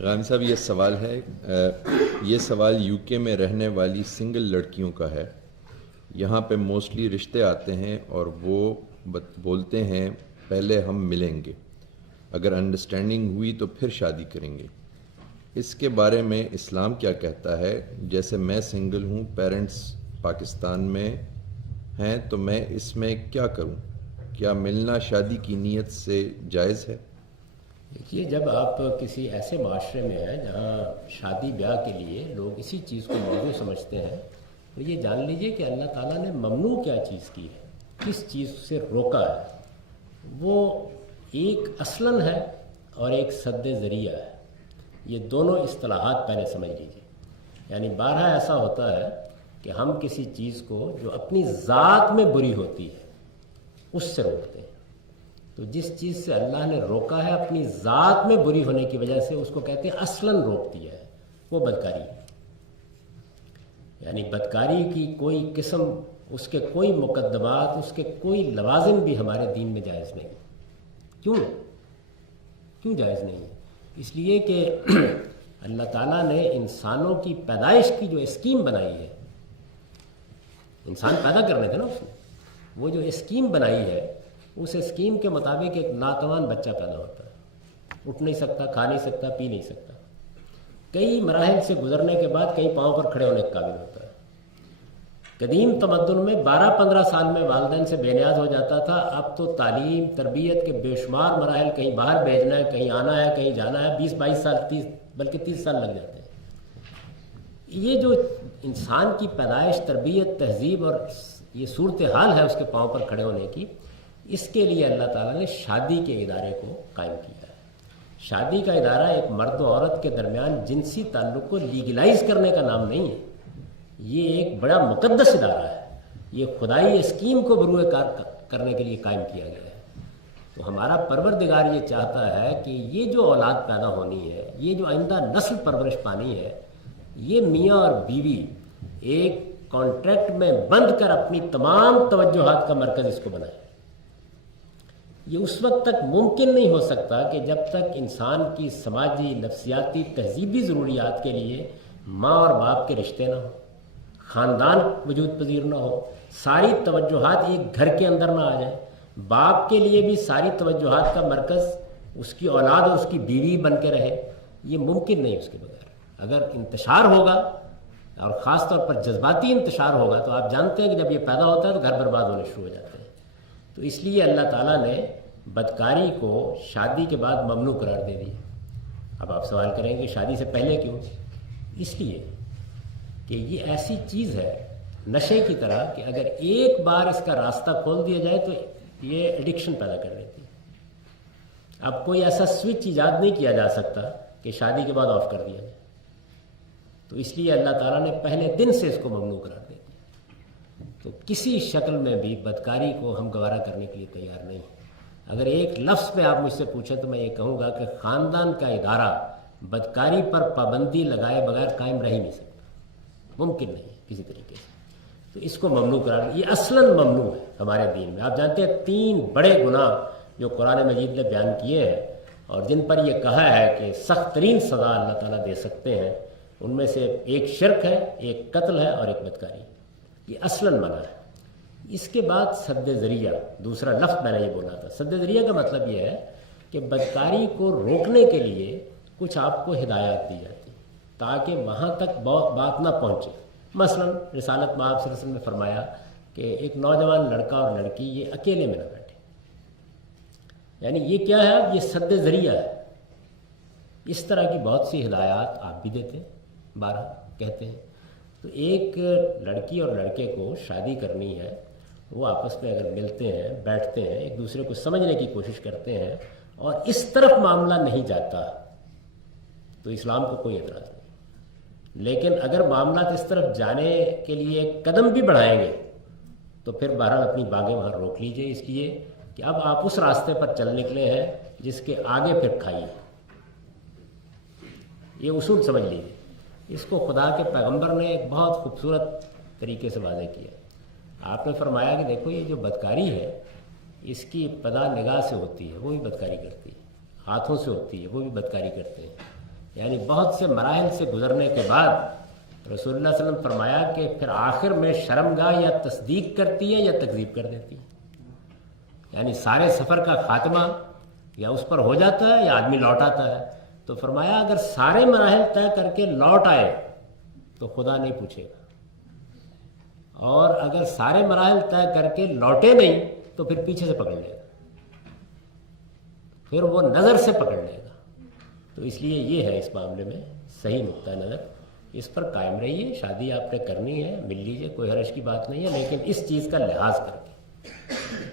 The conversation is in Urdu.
غانم صاحب یہ سوال ہے، یہ سوال یو کے میں رہنے والی سنگل لڑکیوں کا ہے۔ یہاں پہ موسٹلی رشتے آتے ہیں اور وہ بولتے ہیں پہلے ہم ملیں گے، اگر انڈرسٹینڈنگ ہوئی تو پھر شادی کریں گے۔ اس کے بارے میں اسلام کیا کہتا ہے؟ جیسے میں سنگل ہوں، پیرنٹس پاکستان میں ہیں، تو میں اس میں کیا کروں؟ کیا ملنا شادی کی نیت سے جائز ہے؟ دیکھیے، جب آپ کسی ایسے معاشرے میں ہیں جہاں شادی بیاہ کے لیے لوگ اسی چیز کو موضوع سمجھتے ہیں، تو یہ جان لیجئے کہ اللہ تعالیٰ نے ممنوع کیا چیز کی ہے، کس چیز سے روکا ہے۔ وہ ایک اصلاً ہے اور ایک سد ذریعہ ہے۔ یہ دونوں اصطلاحات پہلے سمجھ لیجئے۔ یعنی بارہا ایسا ہوتا ہے کہ ہم کسی چیز کو جو اپنی ذات میں بری ہوتی ہے اس سے روکتے ہیں۔ تو جس چیز سے اللہ نے روکا ہے اپنی ذات میں بری ہونے کی وجہ سے، اس کو کہتے ہیں اصلاً روک دیا ہے، وہ بدکاری ہے۔ یعنی بدکاری کی کوئی قسم، اس کے کوئی مقدمات، اس کے کوئی لوازم بھی ہمارے دین میں جائز نہیں۔ کیوں جائز نہیں ہے؟ اس لیے کہ اللہ تعالیٰ نے انسانوں کی پیدائش کی جو اسکیم بنائی ہے، انسان پیدا کرنے تھے نا اس نے، وہ جو اسکیم بنائی ہے، اس اسکیم کے مطابق ایک ناتوان بچہ پیدا ہوتا ہے، اٹھ نہیں سکتا، کھا نہیں سکتا، پی نہیں سکتا، کئی مراحل سے گزرنے کے بعد کئی پاؤں پر کھڑے ہونے کے قابل ہوتا ہے۔ قدیم تمدن میں 12-15 سال میں والدین سے بے نیاز ہو جاتا تھا، اب تو تعلیم تربیت کے بے شمار مراحل، کہیں باہر بھیجنا ہے، کہیں آنا ہے، کہیں جانا ہے، 20-22 سال، 30 بلکہ 30 سال لگ جاتے ہیں۔ یہ جو انسان کی پیدائش، تربیت، تہذیب اور یہ صورتحال ہے اس کے پاؤں پر کھڑے ہونے کی، اس کے لیے اللہ تعالیٰ نے شادی کے ادارے کو قائم کیا ہے۔ شادی کا ادارہ ایک مرد و عورت کے درمیان جنسی تعلق کو لیگلائز کرنے کا نام نہیں ہے، یہ ایک بڑا مقدس ادارہ ہے۔ یہ خدائی اسکیم کو بروئے کار کرنے کے لیے قائم کیا گیا ہے۔ تو ہمارا پروردگار یہ چاہتا ہے کہ یہ جو اولاد پیدا ہونی ہے، یہ جو آئندہ نسل پرورش پانی ہے، یہ میاں اور بیوی ایک کانٹریکٹ میں بند کر اپنی تمام توجہات کا مرکز اس کو بنائے۔ یہ اس وقت تک ممکن نہیں ہو سکتا کہ جب تک انسان کی سماجی، نفسیاتی، تہذیبی ضروریات کے لیے ماں اور باپ کے رشتے نہ ہوں، خاندان وجود پذیر نہ ہو، ساری توجہات ایک گھر کے اندر نہ آ جائیں، باپ کے لیے بھی ساری توجہات کا مرکز اس کی اولاد اور اس کی بیوی بن کے رہے، یہ ممکن نہیں اس کے بغیر۔ اگر انتشار ہوگا اور خاص طور پر جذباتی انتشار ہوگا تو آپ جانتے ہیں کہ جب یہ پیدا ہوتا ہے تو گھر برباد ہونے شروع ہو جاتے ہیں۔ تو اس لیے اللہ تعالیٰ نے بدکاری کو شادی کے بعد ممنوع قرار دے دی۔ اب آپ سوال کریں گے شادی سے پہلے کیوں؟ اس لیے کہ یہ ایسی چیز ہے نشے کی طرح کہ اگر ایک بار اس کا راستہ کھول دیا جائے تو یہ ایڈکشن پیدا کر دیتی ہے۔ اب کوئی ایسا سوئچ ایجاد نہیں کیا جا سکتا کہ شادی کے بعد آف کر دیا جائے۔ تو اس لیے اللہ تعالیٰ نے پہلے دن سے اس کو ممنوع قرار دے دیا۔ تو کسی شکل میں بھی بدکاری کو ہم گوارا کرنے کے لیے تیار نہیں ہیں۔ اگر ایک لفظ پہ آپ مجھ سے پوچھیں تو میں یہ کہوں گا کہ خاندان کا ادارہ بدکاری پر پابندی لگائے بغیر قائم رہ ہی نہیں سکتا، ممکن نہیں ہے کسی طریقے سے۔ تو اس کو ممنوع قرار، یہ اصلاً ممنوع ہے ہمارے دین میں۔ آپ جانتے ہیں 3 بڑے گناہ جو قرآن مجید نے بیان کیے ہیں اور جن پر یہ کہا ہے کہ سخت ترین سزا اللہ تعالیٰ دے سکتے ہیں، ان میں سے ایک شرک ہے، ایک قتل ہے اور ایک بدکاری، یہ اصلاً منع ہے۔ اس کے بعد سد ذریعہ، دوسرا لفظ میں نے یہ بولا تھا۔ سد ذریعہ کا مطلب یہ ہے کہ بدکاری کو روکنے کے لیے کچھ آپ کو ہدایات دی جاتی تاکہ وہاں تک بات نہ پہنچے۔ مثلا رسالت میں آپ صلی اللہ علیہ وسلم نے فرمایا کہ ایک نوجوان لڑکا اور لڑکی یہ اکیلے میں نہ بیٹھے، یعنی یہ کیا ہے؟ اب یہ سد ذریعہ ہے۔ اس طرح کی بہت سی ہدایات آپ بھی دیتے ہیں، 12 کہتے ہیں۔ تو ایک لڑکی اور لڑکے کو شادی کرنی ہے، وہ آپس میں اگر ملتے ہیں، بیٹھتے ہیں، ایک دوسرے کو سمجھنے کی کوشش کرتے ہیں اور اس طرف معاملہ نہیں جاتا تو اسلام کو کوئی اعتراض نہیں۔ لیکن اگر معاملات اس طرف جانے کے لیے ایک قدم بھی بڑھائیں گے تو پھر بہرحال اپنی بانگیں وہاں روک لیجئے، اس لیے کہ اب آپ اس راستے پر چل نکلے ہیں جس کے آگے پھر کھائیے۔ یہ اصول سمجھ لیجیے۔ اس کو خدا کے پیغمبر نے ایک بہت خوبصورت طریقے سے واضح کیا۔ آپ نے فرمایا کہ دیکھو یہ جو بدکاری ہے اس کی ابتدا نگاہ سے ہوتی ہے، وہ بھی بدکاری کرتی ہے، ہاتھوں سے ہوتی ہے، وہ بھی بدکاری کرتے ہیں، یعنی بہت سے مراحل سے گزرنے کے بعد رسول اللہ صلی اللہ علیہ وسلم فرمایا کہ پھر آخر میں شرمگاہ یا تصدیق کرتی ہے یا تکذیب کر دیتی ہے. یعنی سارے سفر کا خاتمہ یا اس پر ہو جاتا ہے یا آدمی لوٹ آتا ہے. تو فرمایا اگر سارے مراحل طے کر کے لوٹ آئے تو خدا نہیں پوچھے گا، اور اگر سارے مراحل طے کر کے لوٹے نہیں تو پھر پیچھے سے پکڑ لے گا، پھر وہ نظر سے پکڑ لے گا. تو اس لیے یہ ہے اس معاملے میں صحیح نقطہ نظر، اس پر قائم رہیے. شادی آپ نے کرنی ہے، مل لیجیے، کوئی حرج کی بات نہیں ہے، لیکن اس چیز کا لحاظ کر کے.